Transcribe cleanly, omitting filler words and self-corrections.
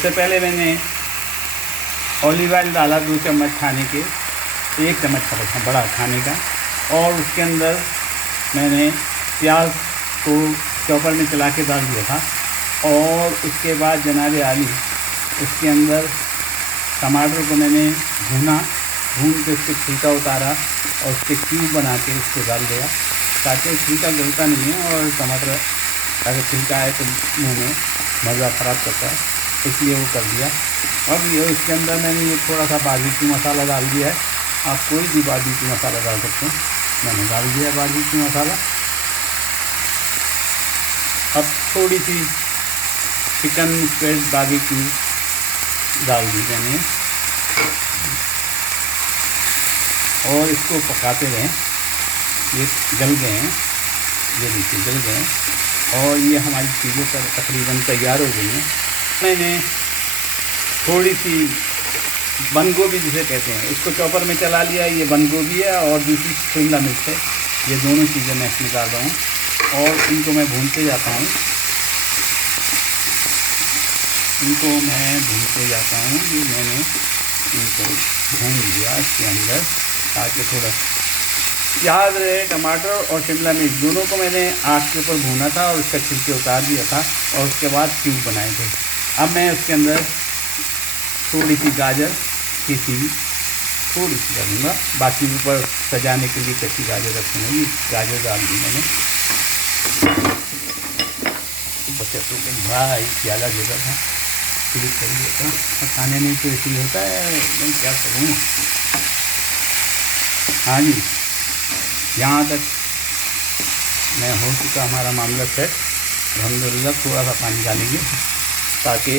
सबसे पहले मैंने ऑलिव ऑयल डाला 2 चम्मच खाने के, 1 चम्मच का बड़ा खाने का, और उसके अंदर मैंने प्याज को चॉपर में चला के डाल दिया था। और उसके बाद जनाब आली उसके अंदर टमाटर को मैंने भून के उसके छिलका उतारा और उसके क्यूब बना के उसको डाल दिया, ताकि छिलका गलता नहीं है और टमाटर अगर छिलका आए तो मुँह में मज़ा ख़राब करता है, इसलिए वो कर दिया। अब ये इसके अंदर मैंने ये थोड़ा सा बारबेक्यू मसाला डाल दिया है, आप कोई भी बारबेक्यू मसाला डाल सकते हैं, मैंने डाल दिया बारबेक्यू मसाला। अब थोड़ी सी चिकन स्प्रेड बारबेक्यू डाल दी मैंने और इसको पकाते रहें। ये गल गए हैं, ये देखिए गल गए हैं और ये हमारी चीज़ें तकरीबन तैयार हो गई हैं। मैंने थोड़ी सी बंद गोभी जिसे कहते हैं इसको चॉपर में चला लिया, ये बंद गोभी है और दूसरी शिमला मिर्च है, ये दोनों चीज़ें मैं इसमें डाल रहा हूँ और इनको मैं भूनते जाता हूँ, ये मैंने इनको भून लिया इसके अंदर, ताकि थोड़ा याद रहे टमाटर और शिमला मिर्च दोनों को मैंने आग के ऊपर भूना था और उसका छिलके उतार दिया था और उसके बाद क्यूब बनाए थे। अब मैं उसके अंदर थोड़ी सी गाजर थोड़ी सी डालूँगा, बाकी ऊपर सजाने के लिए कच्ची गाजर रखूँगा, ये गाजर डाल दी मैंने। बच्चा तो भाई ज़्यादा जगह था, क्लिक कर दिया था, खाने में तो इसलिए होता है, मैं क्या करूँ। हाँ जी, यहाँ तक मैं हो चुका हमारा मामला सेट। अल्हम्दुलिल्लाह थोड़ा सा पानी डालेंगे ताकि